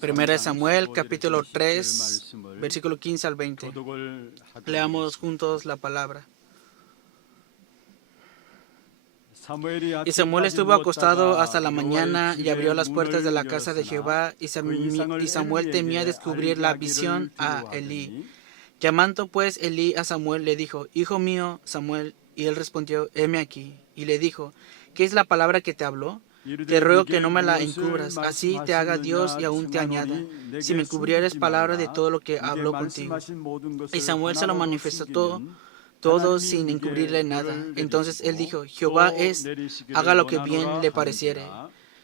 Primera de Samuel, capítulo 3, versículo 15 al 20. Leamos juntos la palabra. Y Samuel estuvo acostado hasta la mañana y abrió las puertas de la casa de Jehová, y Samuel temía descubrir la visión a Elí. Llamando pues Elí a Samuel, le dijo: Hijo mío, Samuel. Y él respondió: heme aquí. Y le dijo: ¿qué es la palabra que te habló? Te ruego que no me la encubras, así te haga Dios y aún te añada, si me encubrieres palabra de todo lo que habló contigo. Y Samuel se lo manifestó todo sin encubrirle nada. Entonces él dijo: Jehová es, haga lo que bien le pareciere.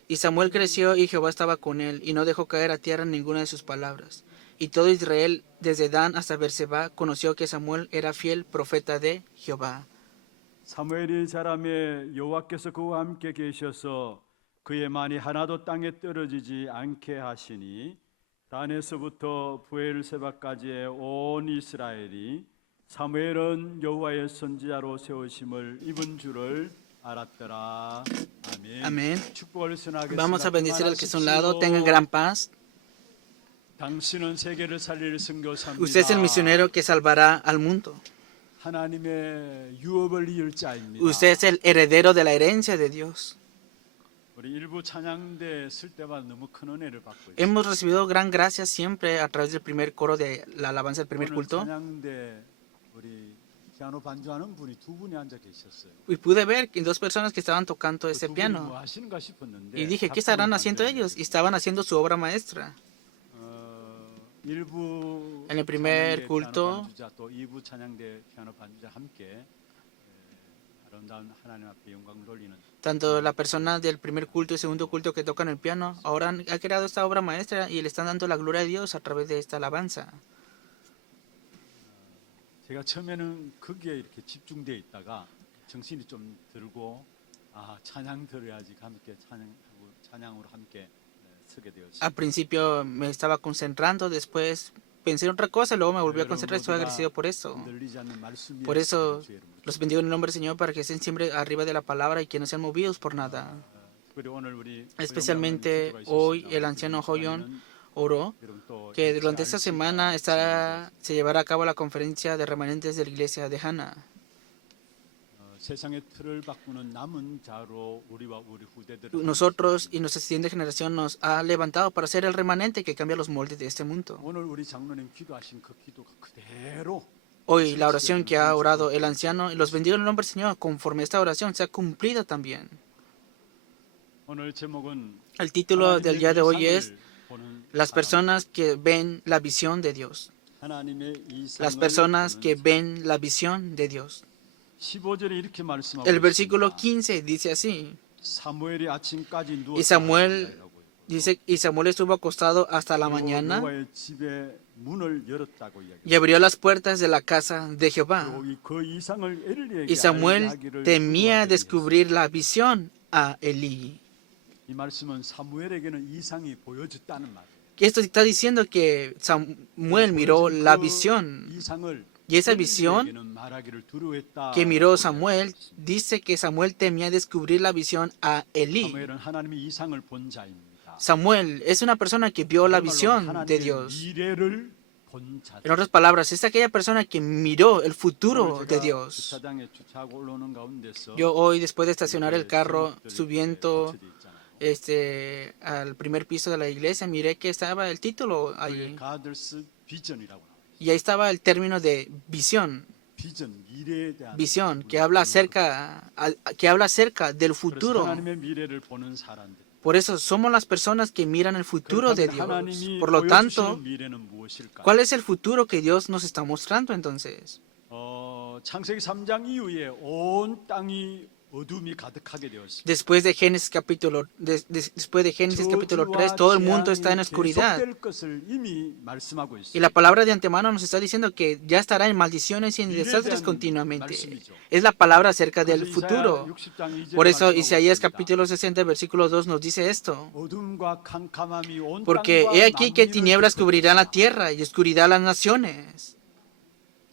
Y Samuel creció, y Jehová estaba con él, y no dejó caer a tierra ninguna de sus palabras. Y todo Israel, desde Dan hasta Berseba, conoció que Samuel era fiel profeta de Jehová. 사무엘이 자라매 여호와께서 그와 함께 계셔서 그의 만이 하나도 땅에 떨어지지 않게 하시니 단에서부터 부엘세바까지의 온 이스라엘이 사무엘은 여호와의 선지자로 세우심을 입은 줄을 알았더라. 아멘. Amén. 축복을 전하겠습니다. Vamos a bendecir al que está a un lado. Tengan gran paz. 당신은 세계를 살릴 선교사입니다. Usted es el misionero que salvará al mundo. 하나님의 유업을 이을 자입니다. Usted es el heredero de la herencia de Dios. 우리 일부 찬양대 쓸 때마다 너무 큰 은혜를 받고 있습니다. Hemos recibido gran gracia siempre a través del primer coro de la alabanza del primer 오늘 culto. 찬양대 우리 피아노 반주하는 분이 두 분이 앉아 계셨어요. Y pude ver que dos personas que estaban tocando 그 ese 두 분이 piano. 뭐 하시는가 싶었는데 Y dije: ¿qué estarán haciendo ellos? Y estaban haciendo su obra maestra. 일부 En el primer 찬양대 culto, 피아노 반주자 또 2부 찬양대 피아노 반주자 함께 아름다운 하나님 앞에 영광을 돌리는 tanto la persona del primer culto y segundo culto que tocan el piano, ahora ha creado esta obra maestra y le están dando la gloria a Dios a través de esta alabanza. 제가 처음에는 거기에 이렇게 집중되어 있다가 정신이 좀 들고 찬양 들어야지 함께 찬양으로 함께 서게 되었습니다. Al principio me estaba concentrando, después pensé en otra cosa y luego me volví a concentrar y estoy agradecido por eso. Por eso los bendigo en el nombre del Señor, para que estén siempre arriba de la palabra y que no sean movidos por nada. Especialmente hoy el anciano Hoyon oró que durante esta semana se llevará a cabo la conferencia de remanentes de la iglesia de Hana. Nosotros y nuestra siguiente generación nos ha levantado para ser el remanente que cambia los moldes de este mundo. Hoy la oración que ha orado el anciano, y los bendigo en el nombre del Señor, conforme esta oración se ha cumplido también. El título del día de hoy es: las personas que ven la visión de Dios. Las personas que ven la visión de Dios. El versículo 15 dice así: y Samuel estuvo acostado hasta la mañana y abrió las puertas de la casa de Jehová. Y Samuel temía descubrir la visión a Elí. Esto está diciendo que Samuel miró la visión. Y esa visión que miró Samuel dice que Samuel temía descubrir la visión a Elí. Samuel es una persona que vio la visión de Dios. En otras palabras, es aquella persona que miró el futuro de Dios. Yo hoy, después de estacionar el carro subiendo al primer piso de la iglesia, miré que estaba el título allí. Y ahí estaba el término de visión. Visión, que habla acerca del futuro. Por eso somos las personas que miran el futuro de Dios. Por lo tanto, ¿cuál es el futuro que Dios nos está mostrando entonces? 창세기 3장 이후에 온 땅이 어둠이 가득하게 되었습니다. Después de Génesis capítulo 3, todo el mundo está en oscuridad. Y la palabra de antemano nos está diciendo que ya estará en maldiciones y en desastres continuamente. Es la palabra acerca del futuro. Por eso Isaías capítulo 60, versículo 2 nos dice esto: porque he aquí que tinieblas cubrirán la tierra y oscuridad las naciones.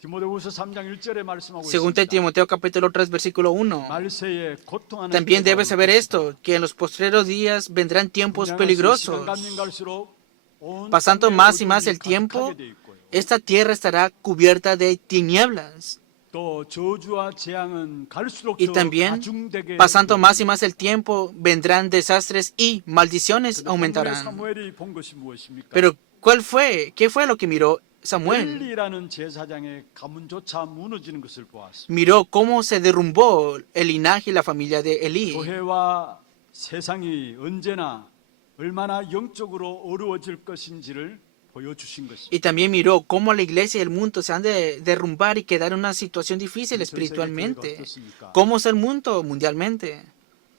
디모데후서 3장 1절에 말씀하고 Según de 있습니다. Timoteo capítulo 3 versículo 1. 말세에 고통하는 También 때가 debes 올 saber 것이다. esto, que en los postreros días vendrán tiempos 시간 peligrosos. 가면 갈수록 온 Pasando 땅에 más y más 어둠이 el tiempo, 가득하게 돼 있고요. esta tierra estará cubierta de tinieblas. 또 저주와 재앙은 갈수록 Y 더 también, 가중되게 pasando 되어 más y 있습니다. más el tiempo, vendrán desastres y maldiciones 근데 본문에 aumentarán. 사무엘이 본 것이 무엇입니까? Pero, ¿cuál fue? ¿Qué fue lo que miró Samuel? 엘리라는 제사장의 가문조차 무너지는 것을 보았습니다. Miró cómo se derrumbó el linaje y la familia de Elí. 교회와 세상이 언제나 얼마나 영적으로 어려워질 것인지를 보여주신 것입니다. Y también miró cómo la iglesia y el mundo se han de derrumbar y quedar en una situación difícil espiritualmente. ¿Cómo es el mundo mundialmente?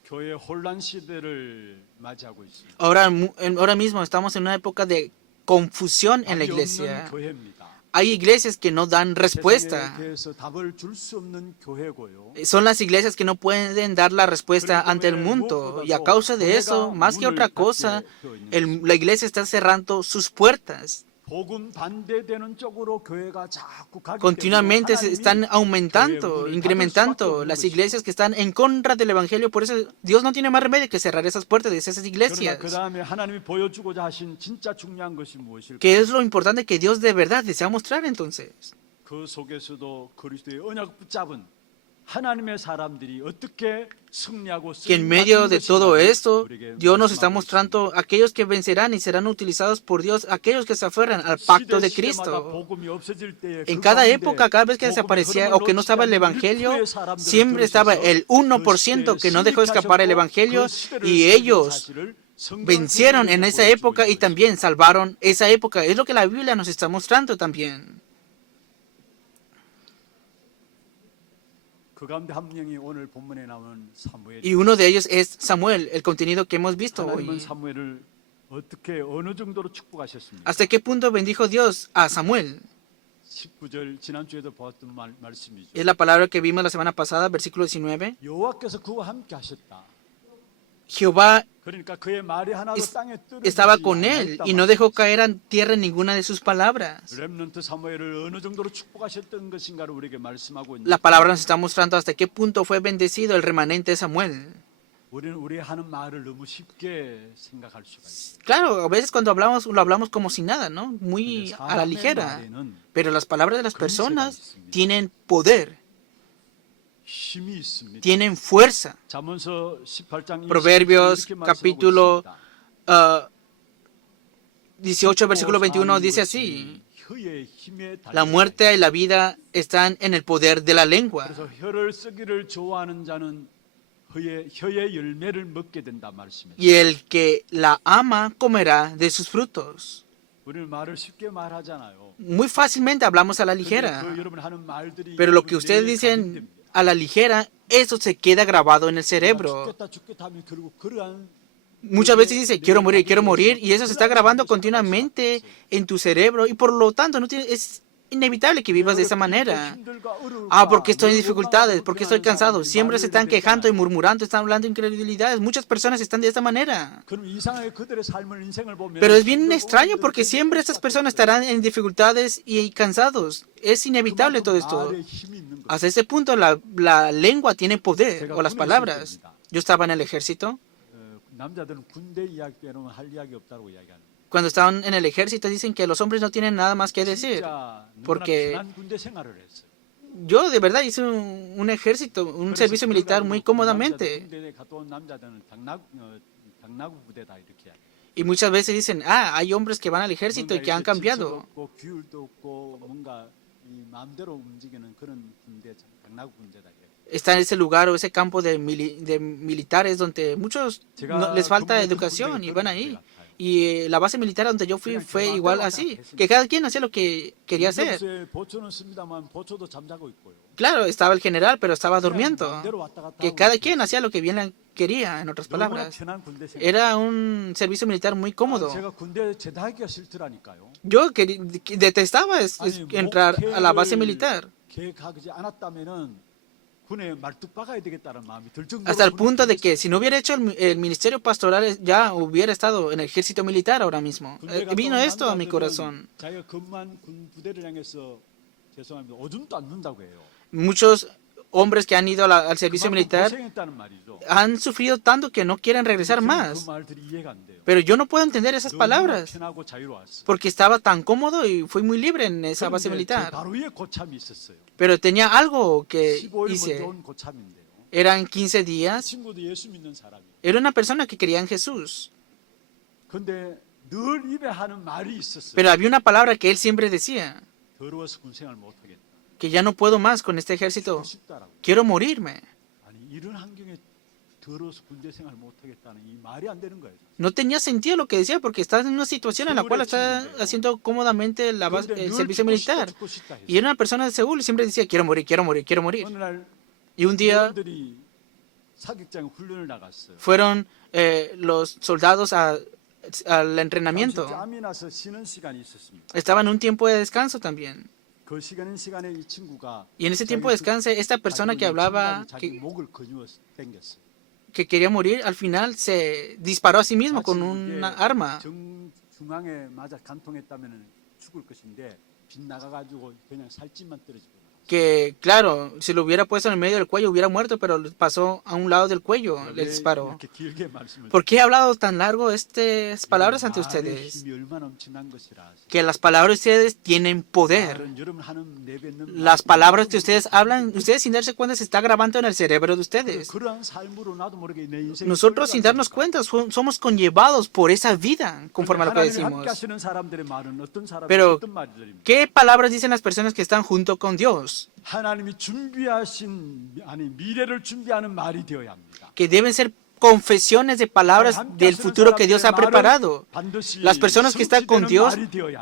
교회 혼란 시대를 맞이하고 있습니다. Ahora mismo estamos en una época de confusión en la 답이 iglesia. 없는 교회입니다. Hay iglesias que no dan respuesta. 세상에 대해서 답을 줄 수 없는 교회고요. Son las iglesias que no pueden dar la respuesta ante el mundo. Y a causa de eso, más que otra cosa, la iglesia está cerrando sus puertas. 복음 반대되는 쪽으로 교회가 자꾸 가기 Continuamente se 때문에 están aumentando, incrementando las iglesias que están en contra del evangelio. Por eso Dios no tiene más remedio que cerrar esas puertas de esas 그러나 iglesias. 그 다음에 하나님이 보여주고자 하신 진짜 중요한 것이 무엇일까? ¿Qué es lo importante que Dios de verdad desea mostrar entonces? 그 속에서도 그리스도의 언약 붙잡은 하나님의 사람들이 어떻게 승리하고 Que en medio de todo esto, 우리에게 Dios nos está 말씀하고 mostrando aquellos que vencerán y serán utilizados por Dios, aquellos que se aferran al pacto de 시대 시대마다 Cristo. 복음이 없어질 때에 En 그 cada 가운데 época, cada vez que 복음의 desaparecía 흐름을 o que no estaba el 놓치지 않는 Evangelio, 일부의 사람들을 siempre estaba 들으셔서 el 그 1% que no dejó escapar el 시대에 Evangelio 그 시대를 y 살린 ellos 사실을 성경은 vencieron en esa 보여주고 época y 있는 también salvaron esa época. Es lo que la Biblia nos está mostrando también. 그 가운데 한 명이 오늘 본문에 나오는 사무엘. Y uno de ellos es Samuel, el contenido que hemos visto 하나님은 hoy. 사무엘을 어떻게 어느 정도로 축복하셨습니까? ¿Hasta qué punto bendijo Dios a Samuel? 19절 지난주에도 보았던 말씀이죠. Es la palabra que vimos la semana pasada, versículo 19. 여호와께서 그와 함께 하셨다. Jehová 그러니까 그의 말이 하나도 땅에 떨어지지 estaba con él y no dejó caer a tierra ninguna de sus palabras. 렘넌트 사무엘을 어느 정도로 축복하셨던 것인가를 우리에게 말씀하고 있는. La palabra nos está mostrando hasta qué punto fue bendecido el remanente de Samuel. 우리는 우리 하는 말을 너무 쉽게 생각할 수가 있어요. Claro, a veces cuando hablamos, lo hablamos como si nada, ¿no? Muy a la ligera. Pero las palabras de las personas tienen poder, 힘이 있습니다. tienen fuerza. 잠언서 18장 Proverbios capítulo 18, versículo 21 dice así: la muerte y la vida están en el poder de la lengua. 그래서 혀를 쓰기를 좋아하는 자는 혀의 열매를 먹게 된다 말씀이에요. Y el que la ama comerá de sus frutos. 우리는 말을 쉽게 말하잖아요. Muy fácilmente hablamos a la ligera. 그 여러분 하는 말들이 Pero lo que ustedes dicen a la ligera, eso se queda grabado en el cerebro. 죽겠다 하면 결국 그러한 Muchas veces dice, quiero morir, y eso se está grabando continuamente en tu cerebro, y por lo tanto es inevitable que vivas de esa manera. Porque estoy en dificultades, porque estoy cansado. Siempre se están quejando y murmurando, están hablando incredulidades. Muchas personas están de esta manera. Pero es bien extraño porque siempre estas personas estarán en dificultades y cansados. Es inevitable todo esto. Hasta ese punto la lengua tiene poder, o las palabras. Yo estaba en el ejército. Cuando estaban en el ejército dicen que los hombres no tienen nada más que decir. Porque yo de verdad hice un ejército, un servicio militar muy cómodamente. Y muchas veces dicen, hay hombres que van al ejército y que han cambiado. Está en ese lugar o ese campo de militares donde muchos les falta educación y van ahí. Y la base militar donde yo fui fue igual así, que cada quien hacía lo que quería hacer. Claro, estaba el general, pero estaba durmiendo. Que cada quien hacía lo que bien quería, en otras palabras. Era un servicio militar muy cómodo. Yo detestaba entrar a la base militar. Hasta el punto de que si no hubiera hecho el ministerio pastoral ya hubiera estado en el ejército militar ahora mismo. Vino esto a mi corazón. 죄송합니다. 오줌도 안 눈다고 해요. Muchos hombres que han ido al servicio 그만큼 militar 고생했다는 말이죠. han sufrido tanto que no quieren regresar 저는 그 más. 말들이 이해가 안 돼요. Pero yo no puedo entender esas 너무나 palabras 편하고 자유로웠어요. porque estaba tan cómodo y fui muy libre en esa base 그런데 제 militar. 바로 위에 고참이 있었어요. Pero tenía algo que 15일 먼저 hice. 온 고참인데요. Eran 15 días. 친구도 예수 믿는 사람이에요. Era una persona que creía en Jesús. 근데 늘 입에 하는 말이 있었어요. Pero había una palabra que él siempre decía, 더러워서 군생활 못 하겠다. que ya no puedo más con este ejército. 싶다라고. Quiero morirme. 아니 이런 환경에 더러워서 군대 생활 못 하겠다는 이 말이 안 되는 거예요. No tenía sentido lo que decía porque estás en una situación en la cual está haciendo cómodamente el servicio militar. 죽고 싶다 했어요. Y era una persona de Seúl y siempre decía, quiero morir, quiero morir, quiero morir. 어느 날 Y un día 사람들이 사격장 훈련을 나갔어요. fueron los soldados al entrenamiento. 짬이 나서 쉬는 시간이 있었습니다. Estaban en un tiempo de descanso también. 그 시간에 이 친구가 Y en ese tiempo de descanso, esta persona que hablaba, 자기 목을 거누어 당겼어요. que quería morir, al final se disparó a sí mismo con una arma. 중앙에 맞아 간통했다면 죽을 것인데 빗 나가가지고 그냥 살집만 떨어지고. Que claro, si lo hubiera puesto en el medio del cuello hubiera muerto, pero pasó a un lado del cuello el disparo. 이렇게 길게 말씀을 ¿Por qué he hablado tan largo estas palabras ante ustedes? 힘이 얼마나 엄청난 것이라. Que las palabras de ustedes tienen poder. 말은 여러분 하는 내뱉는 Las palabras que ustedes hablan, ustedes sin darse cuenta se está grabando en el cerebro de ustedes. 그러한 삶으로 나도 모르게 내 인생이 Nosotros sin darnos cuenta somos conllevados por esa vida, conforme a lo que 하나님이 decimos. 함께 하시는 사람들의 말은 어떤 사람이 Pero, 어떤 말들입니까? ¿qué palabras dicen las personas que están junto con Dios? 하나님이 준비하신 미래를 준비하는 말이 되어야 합니다. Que deben ser confesiones de palabras del futuro que Dios ha preparado. Las personas que están con Dios,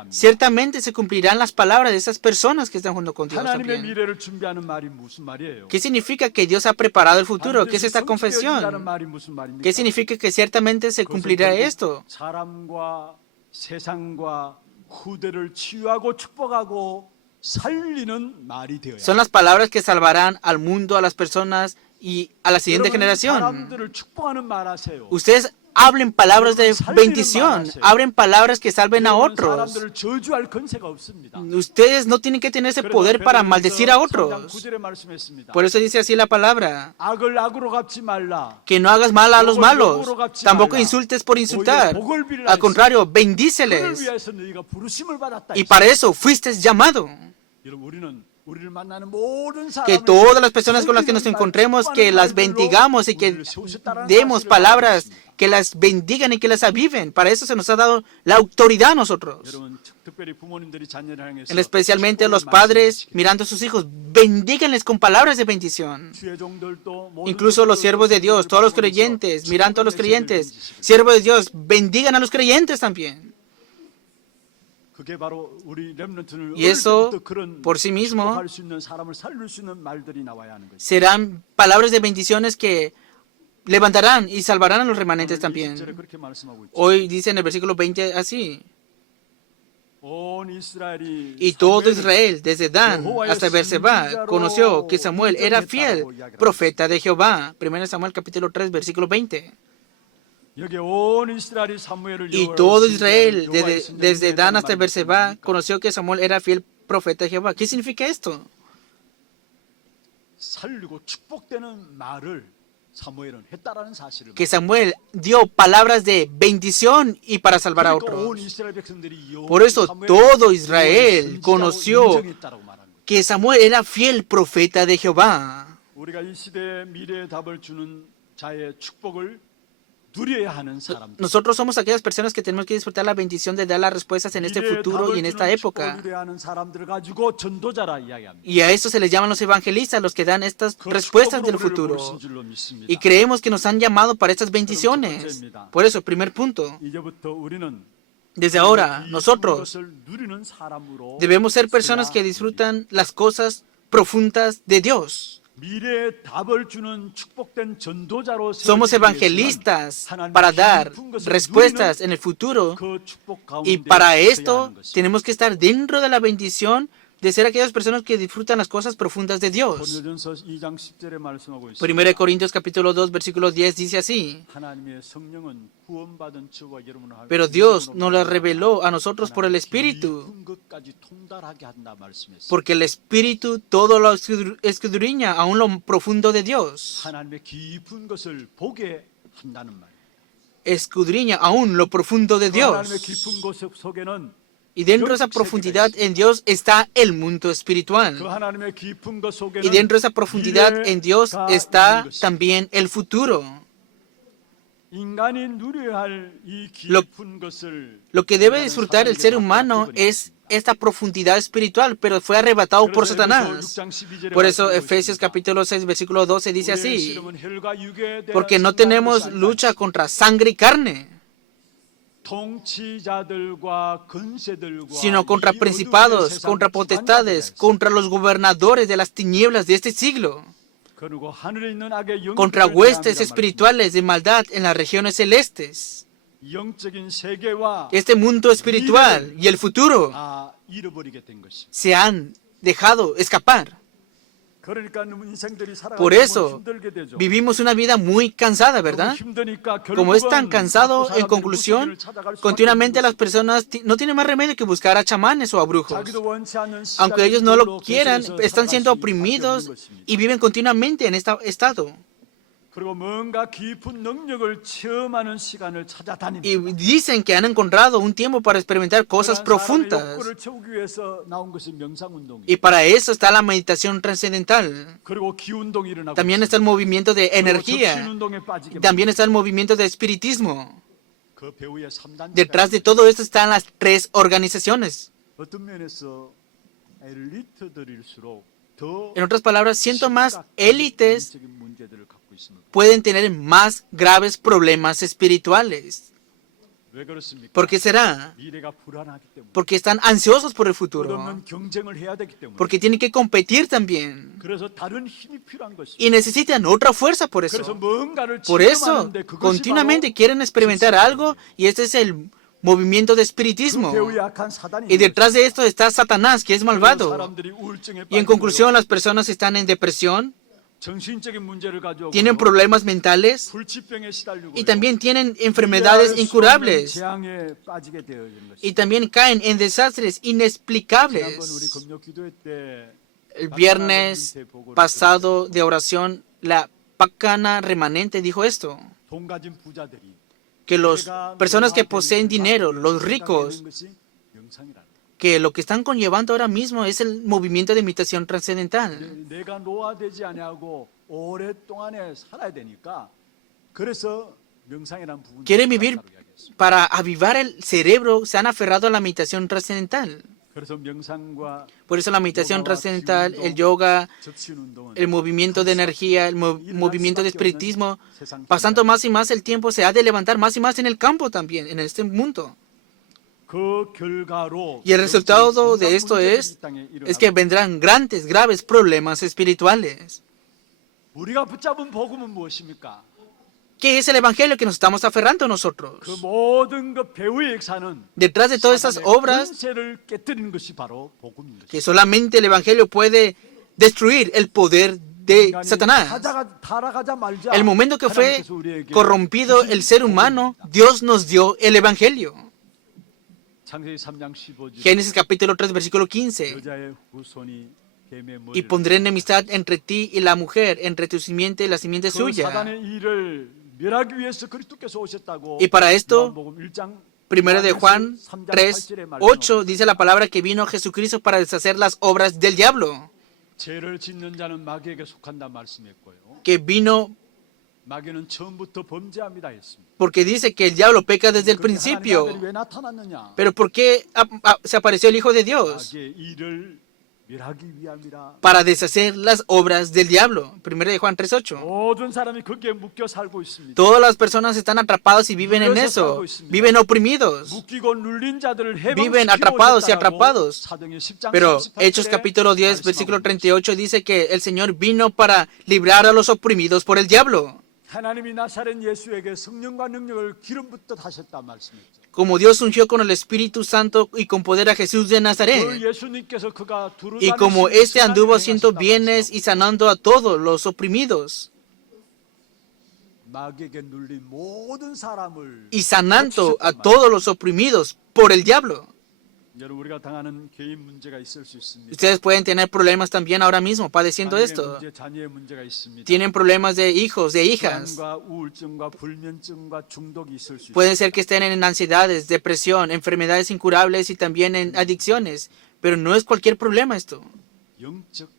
ciertamente se cumplirán las palabras de esas personas que están junto con Dios 하나님의 también. 미래를 준비하는 말이 무슨 말이에요? ¿Qué significa que Dios ha preparado el futuro? ¿Qué es esta 반드시 성취되어진다는 confesión? 말이 무슨 말입니까? ¿Qué significa que ciertamente se cumplirá esto? 사람과 세상과 후대를 치유하고 축복하고 살리는 말이 되어야 Son las palabras que salvarán al mundo, a las personas y a la siguiente 여러분, generación. 사람들을 축복하는 말 하세요. Ustedes hablen palabras de bendición, hablen palabras que salven a 여러분, otros. 사람들을 저주할 권세가 없습니다. Ustedes no tienen que tener ese poder para maldecir a otros. 9절에 말씀했습니다. Por eso dice así la palabra, 악을 악으로 갚지 말라. que no hagas mal a los malos, tampoco insultes por insultar. Al contrario, 그를 bendíceles. 위해서 너희가 부르심을 받았다. Y para eso fuiste llamado. 여러분 우리를 만나는 모든 Que 사람을 todas las personas con las que nos encontremos, que las bendigamos y que demos palabras que las bendigan y que las aviven. Para eso se nos ha dado la autoridad a nosotros. 여러분 특별히 부모님들이 자녀를 향해서 Especialmente los padres mirando a sus hijos, bendíganles con palabras de bendición. Incluso los siervos de Dios, todos los creyentes, mirando a los creyentes, siervos de Dios, bendigan a los creyentes también. 그게 바로 우리 렘넌트를 Y eso, 어릴 때부터 그런 por sí mismo, 축복할 수 있는 사람을 살릴 수 있는 말들이 나와야 하는 거죠. serán palabras de bendiciones que levantarán y salvarán a los remanentes 오늘 también. 20절에 그렇게 말씀하고 있죠. Hoy dice en el versículo 20 así, 온 이스라엘이 y todo 사무엘을 Israel, desde Dan hasta Berseba, conoció que Samuel era fiel profeta de Jehová. 1 Samuel capítulo 3, versículo 20. 여기 온 이스라엘이 사무엘을 Y todo Israel, desde Dan hasta Berseba, conoció que Samuel era fiel profeta de Jehová. ¿Qué significa esto? 살리고 축복되는 말을 사무엘은 했다라는 사실을. Que Samuel dio palabras de bendición y para salvar a 그러니까 온 otros. 이스라엘 백성들이 Por eso 사무엘을 todo Israel 선지자로 conoció 인정했다라고 말하는 거예요. que Samuel era fiel profeta de Jehová. 우리가 이 시대의 미래의 답을 주는 자의 축복을 누려야 하는 사람들. Nosotros somos aquellas personas que tenemos que disfrutar la bendición de dar las respuestas en este futuro y en esta época. 누려야 하는 사람들을 가지고 전도자라 이야기합니다. Y a eso se les llaman los evangelistas, los que dan estas 그 respuestas 축복으로 del 우리를 futuro. 부르신 줄로 믿습니다. Y creemos que nos han llamado para estas bendiciones. Por eso, primer punto, 이제부터 우리는 desde ahora, 이 nosotros 것을 누리는 사람으로 debemos ser personas 서야 que disfrutan las cosas profundas de Dios. 미래의 답을 주는 축복된 전도자로 Somos evangelistas para dar respuestas en el futuro. 그 축복 Y 가운데 para 서야 esto 하는 것입니다. tenemos que estar dentro de la bendición de ser aquellas personas que disfrutan las cosas profundas de Dios. 고린도전서 2장 10절에 말씀하고 있습니다. 1 Corintios capítulo 2 versículo 10 dice así: 하나님의 성령은 구원받은 저와 여러분을 pero Dios nos la reveló a nosotros por el Espíritu, 깊은 것까지 통달하게 한다 말씀했습니다. porque el Espíritu todo lo escudriña aún lo profundo de Dios. 하나님의 깊은 것을 보게 한다는 말. Escudriña aún lo profundo de 하나님의 Dios. 깊은 곳 속에는 Y dentro de esa profundidad en Dios está el mundo 그 espiritual. 하나님의 깊은 곳 속에는 Y dentro de esa profundidad en Dios 미래가 está 있는 것입니다. también el futuro. 인간이 누려야 할 이 Lo- 깊은 것을 Lo que debe disfrutar el ser humano es esta profundidad espiritual, pero fue arrebatado por Satanás. Por eso Efesios capítulo 6 versículo 12 dice así: porque no tenemos lucha contra sangre y carne, sino contra principados, contra potestades, contra los gobernadores de las tinieblas de este siglo, contra huestes espirituales de maldad en las regiones celestes. Este mundo espiritual y el futuro se han dejado escapar. Por eso vivimos una vida muy cansada, ¿verdad? Como es tan cansado, en conclusión, continuamente las personas no tienen más remedio que buscar a chamanes o a brujos. Aunque ellos no lo quieran, están siendo oprimidos y viven continuamente en este estado. Y dicen que han encontrado un tiempo para experimentar cosas profundas. Y para eso está la meditación trascendental. También está el movimiento de energía. También está el movimiento de espiritismo. Detrás de todo esto están las tres organizaciones. En otras palabras, siento más élites pueden tener más graves problemas espirituales. ¿Por qué será? Porque están ansiosos por el futuro. Porque tienen que competir también. Y necesitan otra fuerza por eso. Por eso, continuamente quieren experimentar algo y este es el movimiento de espiritismo. Y detrás de esto está Satanás, que es malvado. Y en conclusión, las personas están en depresión, tienen problemas mentales y también tienen enfermedades incurables. Y también caen en desastres inexplicables. El viernes pasado de oración, la Pacana remanente dijo esto: que las personas que poseen dinero, los ricos, que lo que están conllevando ahora mismo es el movimiento de meditación trascendental. Quieren vivir para avivar el cerebro, se han aferrado a la meditación trascendental. Por eso la meditación trascendental, el yoga, el movimiento de energía, el movimiento de espiritismo, pasando más y más el tiempo, se ha de levantar más y más en el campo también, en este mundo. Y el resultado de esto es que vendrán grandes, graves problemas espirituales. ¿Qué es el evangelio que nos estamos aferrando nosotros? Detrás de todas esas obras, que solamente el evangelio puede destruir el poder de Satanás. El momento que fue corrompido el ser humano, Dios nos dio el evangelio. Génesis capítulo 3 versículo 15. Y pondré enemistad entre ti y la mujer, entre tu simiente y la simiente suya. Y para esto, 1 de Juan 3, 8 dice la palabra que vino Jesucristo para deshacer las obras del diablo. Que vino porque dice que el diablo peca desde el principio. Pero ¿por qué se apareció el Hijo de Dios? Para deshacer las obras del diablo. 1 de Juan 3:8. Todas las personas están atrapadas y viven en eso. Viven oprimidos. Viven atrapados y atrapados. Pero Hechos capítulo 10, versículo 38 dice que el Señor vino para librar a los oprimidos por el diablo. 하나님이 나사렛 예수에게 성령과 능력을 기름 붓듯 하셨다 말씀했죠. Como Dios ungió con el Espíritu Santo y con poder a Jesús de 그 Nazaret. 예수님께서 그가 Y como éste anduvo haciendo bienes y sanando a todos los oprimidos. 마귀에게 눌린 모든 사람을 Y sanando a 고치셨단 말이에요. todos los oprimidos por el diablo. 여러분 우리가 당하는 개인 문제가 있을 수 있습니다. Ustedes pueden tener problemas también ahora mismo padeciendo 가정의 esto. 문제, 자녀의 문제가 있습니다. Tienen problemas de hijos, de hijas. 불안과 우울증과 불면증과 중독이 있을 수 Puede 있습니다. ser que estén en ansiedades, depresión, enfermedades incurables y también en adicciones. Pero no es cualquier problema esto. 영적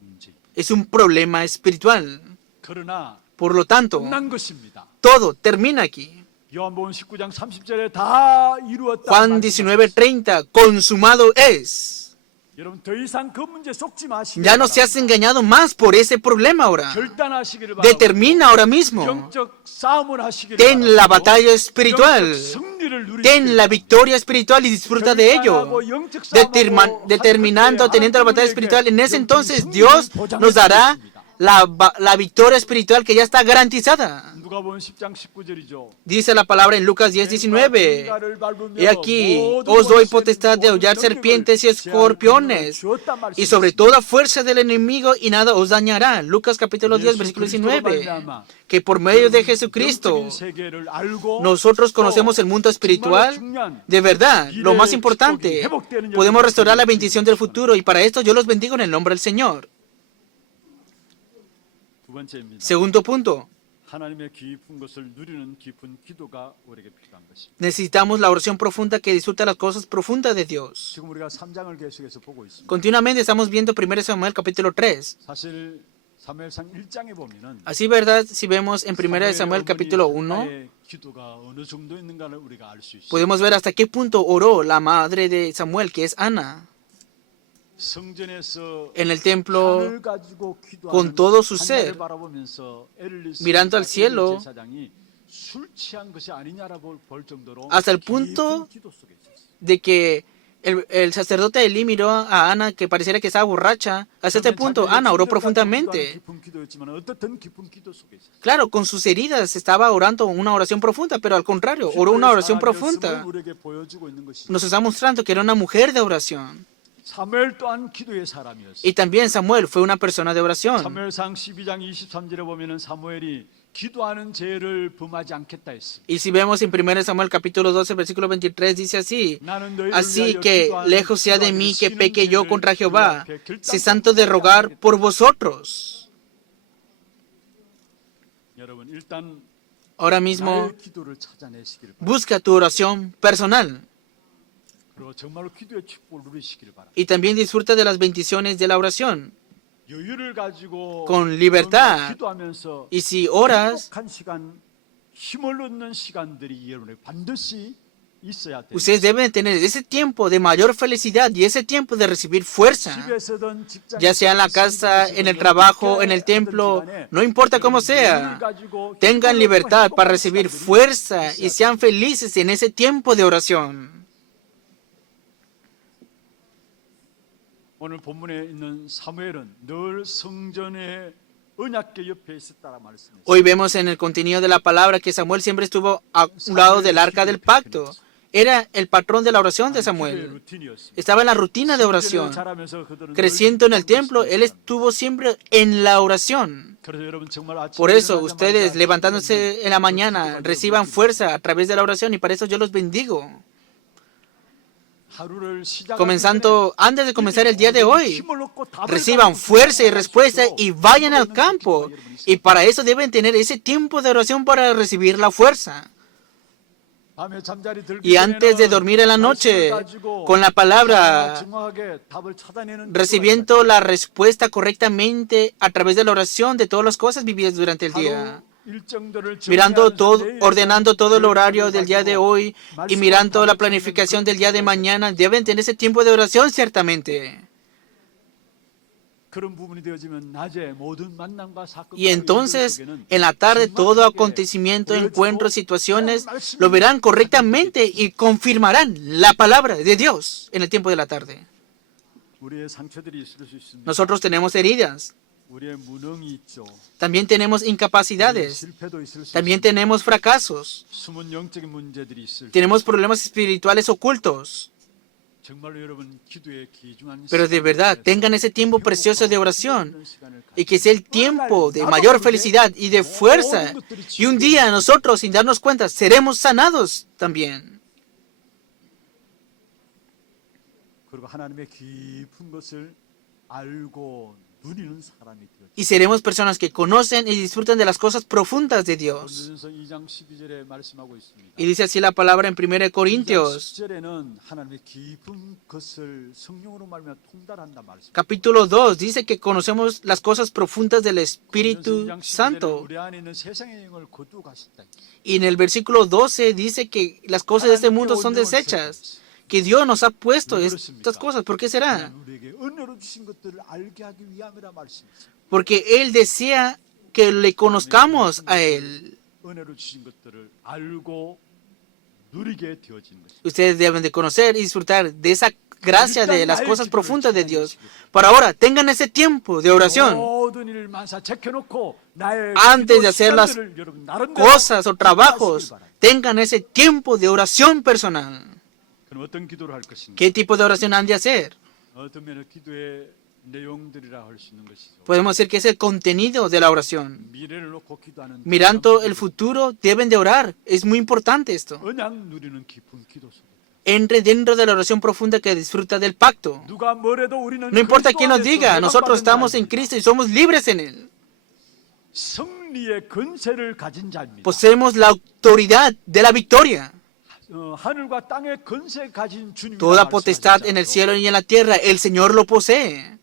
문제. Es un problema espiritual. 그러나 Por lo tanto, 끝난 것입니다. todo termina aquí. 요한복음 19장 30절에 다 이루었다. Juan 19:30, consumado es. 여러분 더 이상 그 문제 속지 마시기 Ya no seas engañado más por ese problema ahora. 결단하시기를 바랍니다. Determina ahora mismo. 영적 싸움을 하시기를 Ten la 바랍니다. batalla espiritual. 영적 승리를 누리시기를 Ten la victoria espiritual y disfruta de ello. Determinando, teniendo la batalla espiritual. En ese entonces Dios nos dará la victoria espiritual que ya está garantizada. 누가복음 10장 19절이죠. Dice la palabra en Lucas 10:19. He aquí, os doy potestad de hollar serpientes y escorpiones, y sobre toda fuerza del enemigo, y nada os dañará. Lucas capítulo 10, versículo 19. Que por medio de Jesucristo, nosotros conocemos el mundo espiritual. De verdad, lo más importante, podemos restaurar la bendición del futuro, y para esto yo los bendigo en el nombre del Señor. 두 번째입니다. Segundo punto. 하나님의 깊은 것을 누리는 깊은 기도가 우리에게 필요한 것입니다. Necesitamos la oración profunda que disfruta las cosas profundas de Dios. 지금 우리가 3장을 계속해서 보고 있습니다. Continuamente estamos viendo 1 Samuel capítulo 3. 사실 사무엘상 1장에 보면은 Así, ¿verdad? Si vemos en 1 Samuel capítulo 1, 기도가 어느 정도 있는가를 우리가 알 수 있습니다. podemos ver hasta qué punto oró la madre de Samuel, que es Ana, 성전에서 en el templo, 하늘 가지고 기도하는 con todo su 하늘을 ser, 바라보면서 엘리 mirando al cielo, 제사장이 술 취한 것이 아니냐라고 볼 정도로 hasta el punto 깊은 기도 속에 있었어요. de que el sacerdote Elí miró a Ana que pareciera que estaba borracha. Hasta este punto, Ana oró profundamente. 깊은 기도였지만 어떻든 깊은 기도 속에 있었어요. Claro, con sus heridas estaba orando una oración profunda, pero al contrario, oró una oración profunda. 우리에게 보여주고 있는 것이 Nos está mostrando que era una mujer de oración. 사무엘 또한 기도의 사람이었어요. Y también Samuel fue una persona de oración. 사무엘상 12장 23절에 보면은 사무엘이 기도하는 죄를 범하지 않겠다 했어요. Y si vemos en 1 Samuel capítulo 12, versículo 23, dice así: 나는 너희를 Así 위하여 que 기도하는 lejos sea de mí que 기도하는 peque yo 죄를 contra 그 Jehová, 앞에 결단코 cesando de rogar por vosotros. 여러분 일단 Ahora mismo, 나의 기도를 찾아내시기를 바랍니다. busca tu oración personal 그리고 정말로 기도의 축복을 누리시기를 바랍니다. y también disfruta de las bendiciones de la oración. 여유를 가지고 Con libertad. 기도하면서 Y si oras, 행복한 시간, 힘을 얻는 시간들이 여러분에게 반드시 있어야 돼요. ustedes deben tener ese tiempo de mayor felicidad y ese tiempo de recibir fuerza. 집에서든 직장에서든 Ya sea en la casa, en el trabajo, en el templo, no importa cómo sea, tengan libertad para recibir fuerza y sean felices en ese tiempo de oración. 오늘 본문에 있는 사무엘은 늘 성전의 언약궤 옆에 있었다라 말씀했어요. Hoy vemos en el contenido de la palabra que Samuel siempre estuvo a un lado del arca del pacto. Era el patrón de la oración de Samuel. Estaba en la rutina de oración. Creciendo en el templo, él estuvo siempre en la oración. Por eso, ustedes levantándose en la mañana, reciban fuerza a través de la oración y para eso yo los bendigo. Comenzando, antes de comenzar el día de hoy, reciban fuerza y respuesta y vayan al campo. Y para eso deben tener ese tiempo de oración para recibir la fuerza. Y antes de dormir en la noche, con la palabra, recibiendo la respuesta correctamente a través de la oración de todas las cosas vividas durante el día. Mirando todo, ordenando todo el horario del día de hoy y mirando la planificación del día de mañana, deben tener ese tiempo de oración ciertamente. Y entonces, en la tarde, todo acontecimiento, encuentros, situaciones, lo verán correctamente y confirmarán la palabra de Dios en el tiempo de la tarde. Nosotros tenemos heridas. 우리의 무능이 있죠. También tenemos incapacidades. 실패도 있을 수 También 있습니다. tenemos fracasos. 숨은 영적인 문제들이 있을 수 Tenemos problemas espirituales ocultos. 정말로 여러분 기도의 귀중한 Pero de verdad, 시간을 tengan ese tiempo precioso de oración 있는 시간을 y que sea el tiempo de mayor felicidad y de fuerza. Y un día nosotros, sin darnos cuenta, seremos sanados también. 그리고 하나님의 깊은 것을 알고 누리는 사람이 되었죠. Y seremos personas que conocen y disfrutan de las cosas profundas de Dios. 고린도전서 2장 12절에 말씀하고 있습니다. Y dice así la palabra en 1 Corintios, 10절에는 하나님의 깊은 것을 성령으로 말미암아 통달한다 말씀. capítulo 2, dice que conocemos las cosas profundas del Espíritu 2장 10절에는 Santo. 우리 안에 있는 세상의 영을 거두어 가셨다. Y en el versículo 12 dice que las cosas de este mundo son desechas, que Dios nos ha puesto estas cosas. ¿Por qué será? 우리에게 은혜로 주신 것들을 알게 하기 위함이라 말씀이죠. Porque Él desea que le conozcamos a Él. 은혜로 주신 것들을 알고 누리게 되어지는 것입니다. Ustedes deben de conocer y disfrutar de esa gracia de las cosas profundas de Dios. Por ahora, tengan ese tiempo de oración. 모든 일을 만사 제껴놓고 나의 Antes 기도 de hacer las 시간들을 여러분 나름대로 Cosas o 기도하시길 trabajos, 바랍니다. tengan ese tiempo de oración personal. 그럼 어떤 기도를 할 것인가? ¿Qué tipo de oración han de hacer? 어떤 면에 기도의 내용들이라 할 수 있는 것이죠. Podemos decir que es el contenido de la oración. 미래를 놓고 기도하는 Mirando el futuro, deben de orar. Es muy importante esto. 언약 누리는 깊은 기도 속에 Entre dentro de la oración profunda que disfruta del pacto. 누가 뭐래도 우리는 No importa 그리스도 quién nos 안에서 diga, nosotros 해방받은 estamos en 자입니다. Cristo y somos libres en Él. 승리의 권세를 가진 자입니다. Poseemos la autoridad de la victoria. 하늘과 땅의 권세 가진 주님이 Toda potestad en el cielo y en la tierra, el Señor lo posee.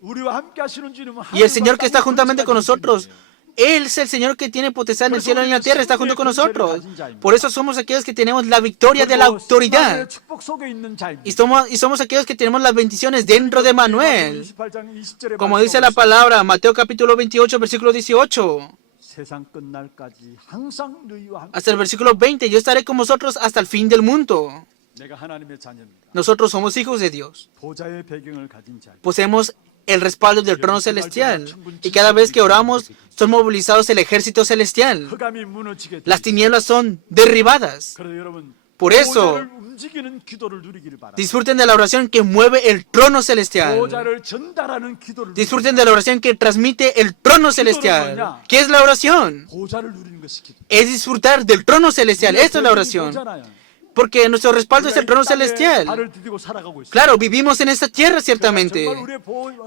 우리와 함께 하시는 주님은 Y el Señor que está 하늘과 땅의 juntamente 권세 con 가진 nosotros, 주님이에요. Él es el Señor que tiene potestad en el cielo y en la tierra, está junto con nosotros. Por eso somos aquellos que tenemos la victoria de la 그리고 autoridad. 하나님의 축복 속에 있는 자입니다. Y somos aquellos que tenemos las bendiciones dentro de Manuel. 28장 20절에 Como dice la palabra, Mateo capítulo 28, versículo 18. 세상 끝날까지 항상 너희와 함께 Hasta el versículo 20, yo estaré con vosotros hasta el fin del mundo. 내가 하나님의 자녀입니다. Nosotros somos hijos de Dios. 보좌의 배경을 가진 자. Poseemos el respaldo del trono celestial. Y cada vez que oramos, son movilizados el ejército celestial. 흑암이 무너지게 Las 됩니다. tinieblas son derribadas. 그래서 여러분 Por eso, 보좌를 움직이는 기도를 누리기를 바랍니다. disfruten de la oración que mueve el trono celestial. 보좌를 전달하는 기도를 Disfruten de la oración que transmite el trono celestial. ¿Qué es la oración? 보좌를 누리는 것이 기도. Es disfrutar del trono celestial. Esto es la oración. Porque nuestro respaldo es el trono celestial. 발을 디디고 살아가고 있어요. Claro, vivimos en esta tierra ciertamente. 정말 우리의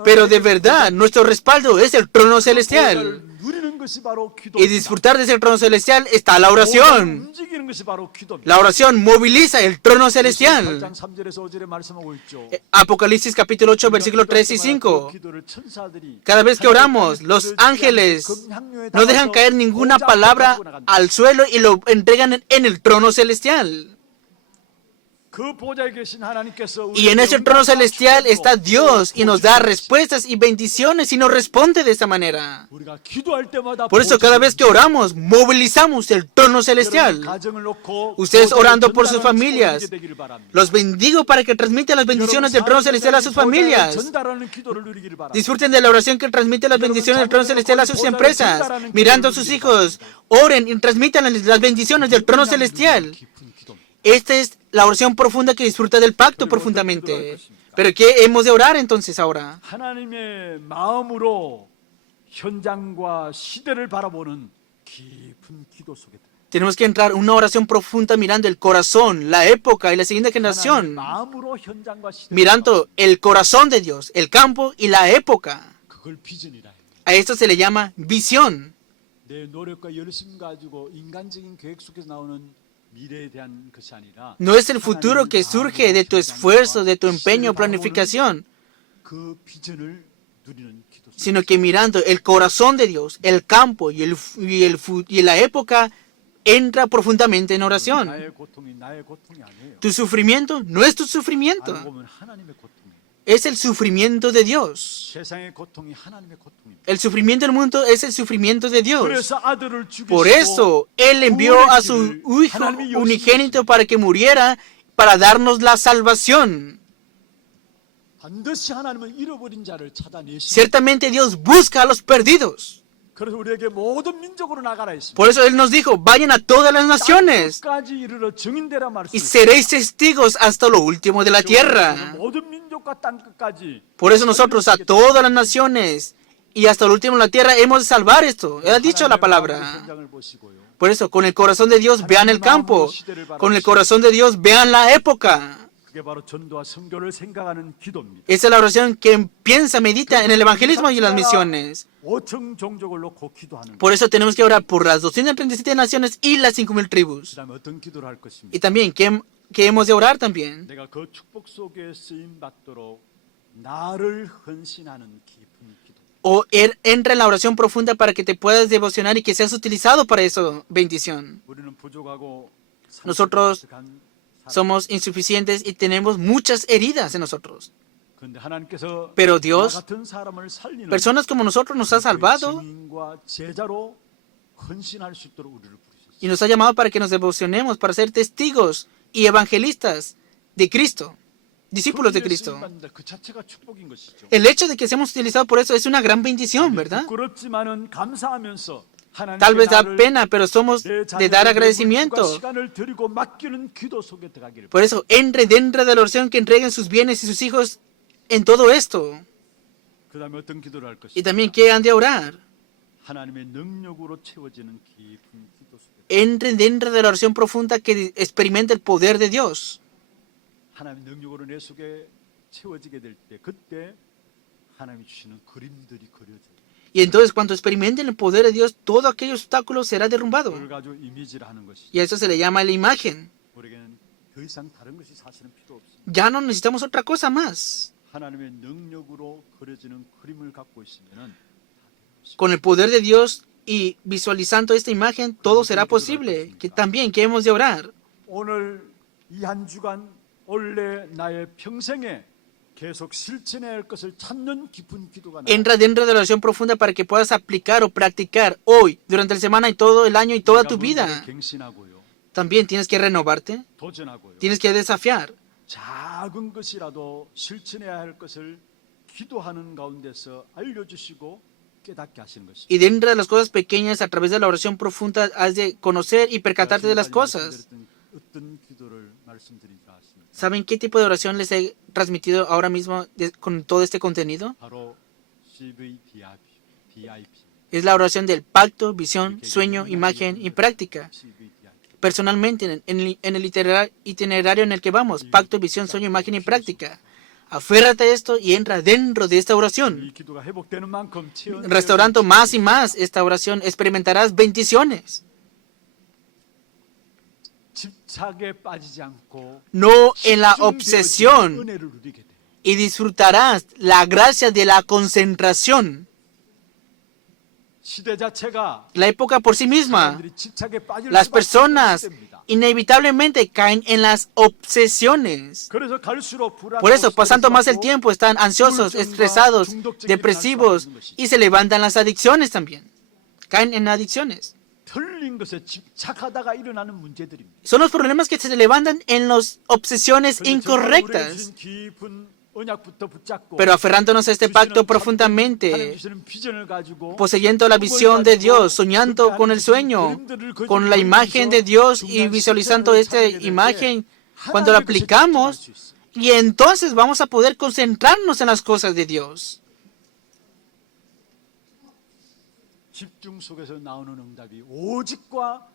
Pero de verdad, nuestro respaldo es el trono celestial. 보좌를 누리는 것이 바로 기도. Y disfrutar de ese trono celestial está la oración. 움직이는 것이 바로 기도입니다. La oración moviliza el trono celestial. 8장 3절에서 5절에 말씀하고 있죠. Apocalipsis capítulo 8, versículos 3 y 5. Cada vez que oramos, los ángeles no dejan caer ninguna palabra al suelo y lo entregan en el trono celestial. Y en ese trono celestial está Dios y nos da respuestas y bendiciones y nos responde de esa manera. Por eso cada vez que oramos, movilizamos el trono celestial. Ustedes orando por sus familias, los bendigo para que transmitan las bendiciones del trono celestial a sus familias. Disfruten de la oración que transmite las bendiciones del trono celestial a sus empresas. Mirando a sus hijos, oren y transmitan las bendiciones del trono celestial. Esta es la oración profunda que disfruta del pacto profundamente. Pero ¿qué hemos de orar entonces ahora? 하나님의 마음으로 현장과 시대를 바라보는 깊은 기도 속에 Tenemos que entrar en una oración profunda mirando el corazón, la época y la siguiente generación. 마음으로 현장과 시대를 Mirando el corazón de Dios, el campo y la época. 그걸 비전이라 해요. A esto se le llama visión. 내 노력과 열심 가지고 인간적인 계획 속에서 나오는 미래에 대한 것이 아니라 No es el futuro que surge de tu esfuerzo, de tu empeño, planificación, 그 비전을 누리는 기도 속에 sino que mirando el corazón de Dios, el campo y la época, entra profundamente en oración. 나의 고통이 나의 고통이 아니에요. Tu sufrimiento no es tu sufrimiento, 알고 보면 하나님의 고통이에요. es el sufrimiento de Dios. 세상의 고통이 하나님의 고통입니다. El sufrimiento del mundo es el sufrimiento de Dios. 그래서 아들을 Por 죽이시고 eso Él envió a su Hijo unigénito para que muriera, para darnos la salvación. 반드시 하나님은 잃어버린 자를 찾아내시고 Ciertamente Dios busca a los perdidos. 그래서 우리에게 모든 민족으로 나가라 했습니다. Por eso Él nos dijo, vayan a todas las naciones 땅끝까지 이르러 증인되라 y 말씀하셨습니다. seréis testigos hasta lo último de la tierra. 모든 민족과 땅끝까지 Por eso nosotros a todas las naciones y hasta lo último de la tierra hemos de salvar esto. Él ha dicho la palabra. 현장을 보시고요. Por eso, con el corazón de Dios vean el campo. Con el corazón de Dios vean la época. 그게 바로 전도와 선교를 생각하는 기도입니다. Esa es la oración que piensa, medita en el evangelismo y en las misiones. 5천 종족을 놓고 기도하는 Por eso tenemos que orar por las 237 naciones y las 5,000 tribus. 그다음에 어떤 기도를 할 것입니다. Y también, ¿qué hemos de orar también? 내가 그 축복 속에 쓰임 받도록 나를 헌신하는 깊은 기도. O entra en la oración profunda para que te puedas devocionar y que seas utilizado para esa bendición. 우리는 부족하고 Nosotros 상처가 somos insuficientes y tenemos muchas heridas en nosotros. 그런데 하나님께서 Pero 나 Dios, 같은 사람을 살리는 personas como nosotros, nos ha salvado 증인과 제자로 헌신할 수 있도록 우리를 부르셨습니다. y nos ha llamado para que nos devocionemos, para ser testigos y evangelistas de Cristo, discípulos de Cristo. 그 자체가 축복인 것이죠. El hecho de que seamos utilizados por eso es una gran bendición, ¿verdad? 부끄럽지만은 감사하면서 Tal vez da 하나님께 pena, pero somos de dar agradecimiento. 시간을 드리고 맡기는 기도 속에 들어가기를. Por eso, entre dentro de la oración que entreguen sus bienes y sus hijos en todo esto. 그다음에 어떤 기도를 할 것이냐? Y también, ¿qué han de orar? 하나님의 능력으로 채워지는 깊은 기도 속에. Entren dentro de la oración profunda que experimenta el poder de Dios. 하나님의 능력으로 내 속에 채워지게 될 때 그때 하나님이 주시는 그림들이 그려져요. Y entonces, cuando experimenten el poder de Dios, todo aquel obstáculo será derrumbado. 그걸 가지고 이미지를 하는 것이죠. Y a eso se le llama la imagen. 우리에게는 더 이상 다른 것이 사실은 필요 없습니다. Ya no necesitamos otra cosa más. 하나님의 능력으로 그려지는 그림을 갖고 있으면은 Con el poder de Dios y visualizando esta imagen, todo será posible. Que también, que hemos de orar. 오늘 이 한 주간 원래 나의 평생에 계속 실천해야 할 것을 찾는 깊은 기도가 나와. Entra dentro de la oración profunda para que puedas aplicar o practicar hoy, durante la semana y todo el año y toda tu vida. 갱신하고요. También tienes que renovarte, 도전하고요. tienes que desafiar. 작은 것이라도 실천해야 할 것을 기도하는 가운데서 알려주시고 깨닫게 하시는 것입니다. Y dentro de las cosas pequeñas, a través de la oración profunda, has de conocer y percatarte de las cosas. 어떤 기도를 말씀드릴까 하십니까? ¿Saben qué tipo de oración les he transmitido ahora mismo con todo este contenido? 바로 CVDIP. Es la oración del pacto, visión, sueño, imagen y práctica. Personalmente, en el itinerario en el que vamos, pacto, visión, sueño, imagen y práctica. Aférrate a esto y entra dentro de esta oración. 이 기도가 회복되는 만큼 Restaurando más y más esta oración, experimentarás bendiciones. 집착에 빠지지 않고 No en la 집중되어지는 obsesión. 은혜를 누리게 돼. Y disfrutarás la gracia de la concentración. 시대 자체가 La época por sí misma. 사람들이 집착에 빠질 Las 수밖에 personas 없는 시대입니다. inevitablemente caen en las obsesiones. 그래서 갈수록 불안하고 Por eso, pasando más el 스트레스받고 tiempo, están ansiosos, estresados, depresivos y se levantan las adicciones también. Caen en adicciones. 틀린 것에 집착하다가 일어나는 문제들입니다. Son los problemas que se levantan en las obsesiones 그런데 정말 우리에게 incorrectas. 주신 깊은 언약부터 붙잡고 Pero aferrándonos a este pacto profundamente, 하나님 주시는 비전을 가지고 poseyendo la visión de Dios, soñando con el sueño, con la imagen de Dios y visualizando esta imagen, cuando la aplicamos, y entonces vamos a poder concentrarnos en las cosas de Dios. 집중 속에서 나오는 응답이 오직과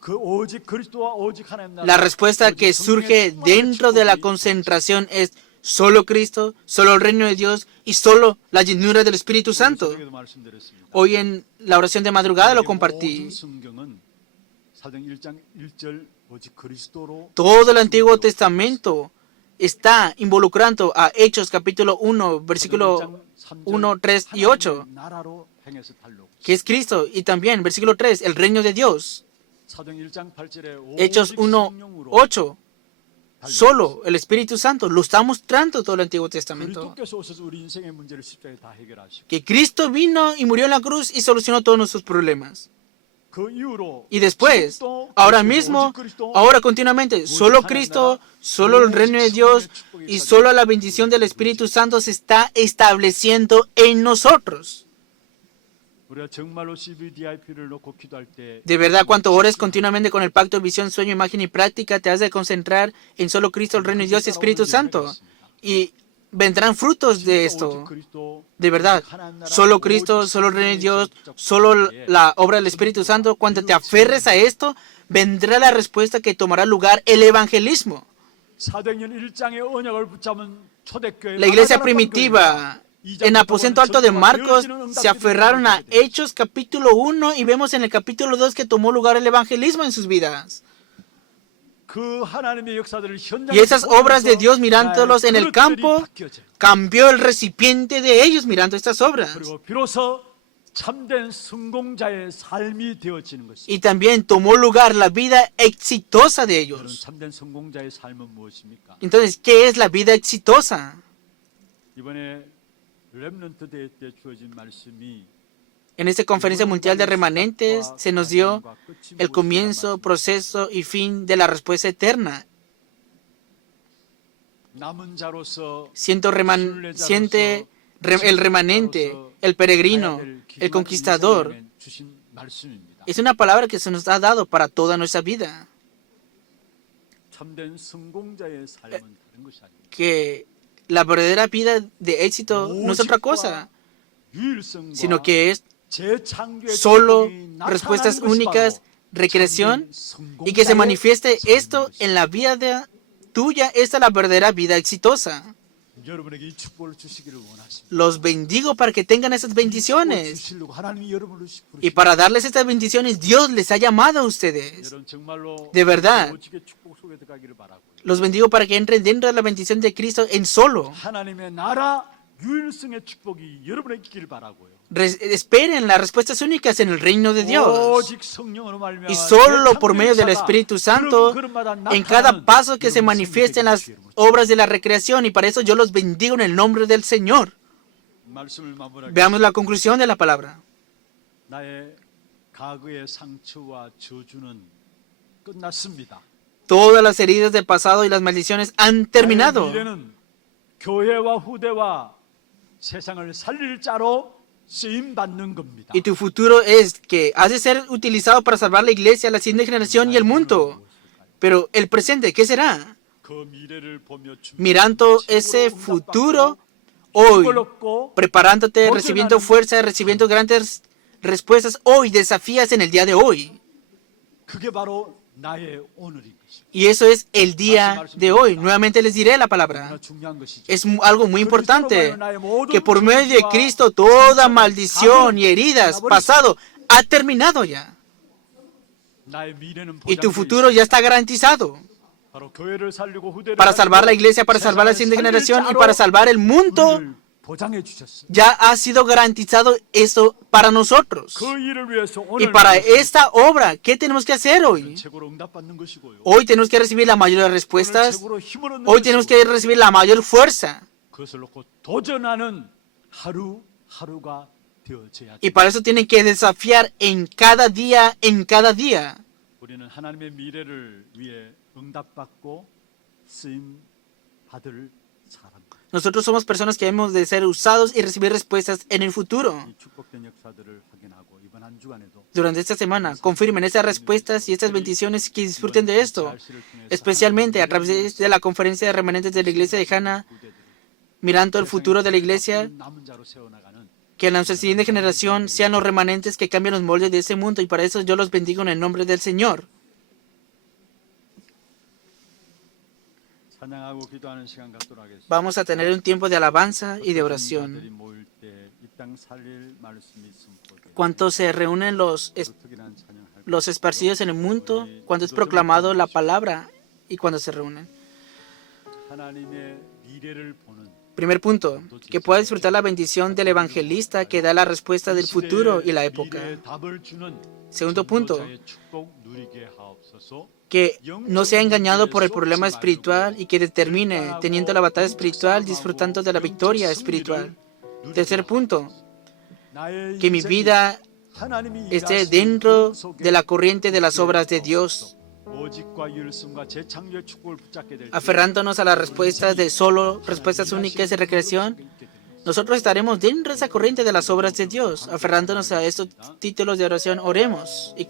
그 오직 그리스도와 오직 하나님 나라. La respuesta que surge dentro de la concentración es solo Cristo, solo el reino de Dios y solo la llenura del Espíritu Santo. Hoy en la oración de madrugada lo compartí. Todo el Antiguo Testamento está involucrando a Hechos capítulo 1, versículo 1, 3 y 8, que es Cristo, y también versículo 3, el reino de Dios. Hechos 1, 8, solo el Espíritu Santo lo está mostrando todo el Antiguo Testamento. Que Cristo vino y murió en la cruz y solucionó todos nuestros problemas. Y después, ahora mismo, ahora continuamente, solo Cristo, solo el reino de Dios y solo la bendición del Espíritu Santo se está estableciendo en nosotros. De verdad, cuando ores continuamente con el pacto, visión, sueño, imagen y práctica, te has de concentrar en solo Cristo, el reino de Dios y Espíritu Santo. Y vendrán frutos de esto. De verdad, solo Cristo, solo el reino de Dios, solo la obra del Espíritu Santo. Cuando te aferres a esto, vendrá la respuesta que tomará lugar, el evangelismo. La iglesia primitiva en aposento alto de Marcos se aferraron a Hechos capítulo 1 y vemos en el capítulo 2 que tomó lugar el evangelismo en sus vidas. Y esas obras de Dios mirándolos en el campo, cambió el recipiente de ellos mirando estas obras. Y también tomó lugar la vida exitosa de ellos. Entonces, ¿qué es la vida exitosa? En esta conferencia mundial de remanentes se nos dio el comienzo, proceso y fin de la respuesta eterna. Siente el remanente, el peregrino, el conquistador. Es una palabra que se nos ha dado para toda nuestra vida. Que la verdadera vida de éxito no es otra cosa, sino que es solo respuestas únicas, recreación, y que se manifieste esto en la vida tuya. Esta es la verdadera vida exitosa. Los bendigo para que tengan esas bendiciones. Y para darles estas bendiciones, Dios les ha llamado a ustedes. De verdad. Los bendigo para que entren dentro de la bendición de Cristo en solo. Esperen las respuestas únicas en el reino de Dios. Y solo por medio del Espíritu Santo, en cada paso que se manifieste en las obras de la recreación. Y para eso yo los bendigo en el nombre del Señor. Veamos la conclusión de la palabra. Todas las heridas del pasado y las maldiciones han terminado. Y tu futuro es que has de ser utilizado para salvar la iglesia, la siguiente generación y el mundo. Pero el presente, ¿qué será? Mirando ese futuro hoy, preparándote, recibiendo fuerza, recibiendo grandes respuestas hoy, desafías en el día de hoy. Y eso es el día de hoy. Nuevamente les diré la palabra. Es algo muy importante, que por medio de Cristo toda maldición y heridas pasado ha terminado ya. Y tu futuro ya está garantizado. Para salvar la iglesia, para salvar la siguiente generación y para salvar el mundo, ya ha sido garantizado eso para nosotros. Y para esta obra, ¿qué tenemos que hacer hoy? Hoy tenemos que recibir la mayor de respuestas. Hoy tenemos que recibir la mayor fuerza. Y para eso tienen que desafiar en cada día, en cada día. Nosotros somos personas que hemos de ser usados y recibir respuestas en el futuro. Durante esta semana, confirmen esas respuestas y estas bendiciones, que disfruten de esto. Especialmente a través de la conferencia de remanentes de la iglesia de Hana, mirando el futuro de la iglesia, que en nuestra siguiente generación sean los remanentes que cambien los moldes de ese mundo. Y para eso yo los bendigo en el nombre del Señor. Vamos a tener un tiempo de alabanza y de oración. Cuando se reúnen los esparcidos en el mundo, cuando es proclamado la palabra y cuando se reúnen. Primer punto, que pueda disfrutar la bendición del evangelista que da la respuesta del futuro y la época. Segundo punto, que no sea engañado por el problema espiritual y que determine, teniendo la batalla espiritual, disfrutando de la victoria espiritual. Tercer punto, que mi vida 하나님이 esté 일하시는 dentro 그런 de la 속에 corriente de las obras de Dios, 오직과 율성과 재창조의 축복을 붙잡게 될 때 aferrándonos a las respuestas de solo, respuestas únicas de recreación. Nosotros estaremos dentro de esa corriente de las obras de Dios, aferrándonos a estos títulos de oración. Oremos y